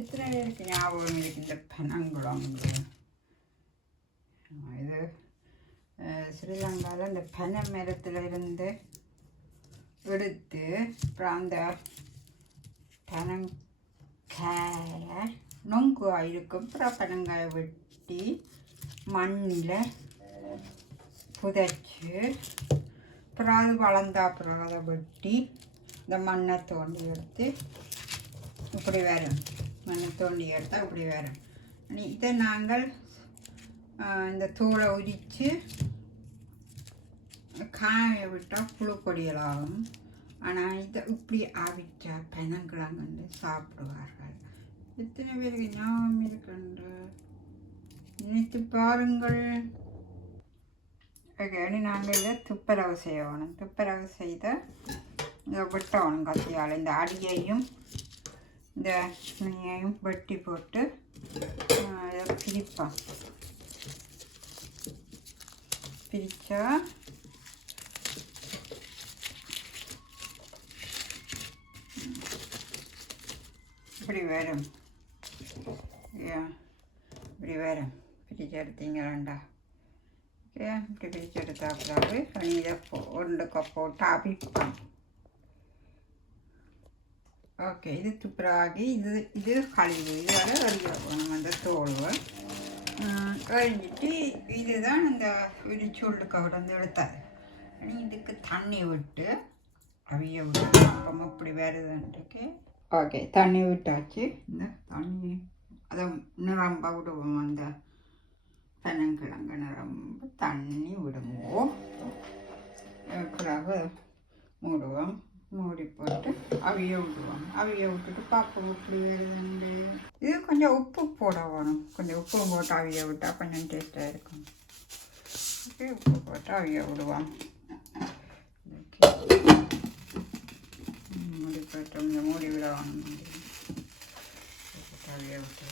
எத்தனை பேருக்கு ஞாபகம் இருக்குது இந்த பனங்குழம்பு? இது ஸ்ரீலங்காவில் இந்த பனை மரத்தில் இருந்து எடுத்து அப்புறம் அந்த பனங்காயை நொங்கு இருக்கும், அப்புறம் பனங்காயை வெட்டி மண்ணில் புதைச்சி அப்புறம் அது வளர்ந்தா அப்புறம் அதை வெட்டி இந்த மண்ணை தோண்டி எடுத்து இப்படி வரும். மண்ணை தோண்டி எடுத்தால் இப்படி வரும். இதை நாங்கள் இந்த தோலை உரித்து காய விட்டால் புழுப்பொடிகளாகும். ஆனால் இதை இப்படி ஆவிச்சா பனங்கிழங்கு சாப்பிடுவார்கள். எத்தனை பேருக்கு ஞாபகம் இருக்குன்று நினைத்து பாருங்கள். ஓகே, நாங்கள் இதை துப்புரவு செய்யணும். துப்புரவு செய்த இதை வெட்டணும் கத்தியால். இந்த அடியையும் இந்த நுனியையும் வெட்டி போட்டு இதை பிரிப்போம். பிரித்தா இப்படி வரும். இப்படி வரும். பிரித்து எடுத்தீங்களாண்டா. ஓகே, இப்படி பிரித்து எடுத்தா பிறகு இதை ஒன்றுக்கு போட்டு அவிப்போம். ஓகே, இது துப்புராகி இது கழிவு. இதோட எறியணும் அந்த தோல்வை. எறிஞ்சிட்டு இதுதான் இந்த இடிச்சுள்ளுக்க வந்து எடுத்தாது. இதுக்கு தண்ணி விட்டு அவிய விட்டு அப்போ இப்படி வருதுன்ட்டு. ஓகே, தண்ணி விட்டாச்சு. இந்த தண்ணி அதை நிரம்ப விடுவோம். அந்த பனங்கிழங்கு நிரம்ப தண்ணி விடுவோம். பிறகு மூடுவோம். மூடி போட்டு அவிய விடுவோம். அவிய விட்டுட்டு பார்ப்போம் இப்படி வருதுண்டு. இது கொஞ்சம் உப்பு போட வேணும். கொஞ்சம் உப்பு போட்டு அவிய விட்டால் கொஞ்சம் டேஸ்ட்டாக இருக்கும். ஓகே, உப்பு போட்டு அவிய விடுவோம். ஓகே, மூடி போட்டு கொஞ்சம் மூடி விட வேணும். அவிய விட்டு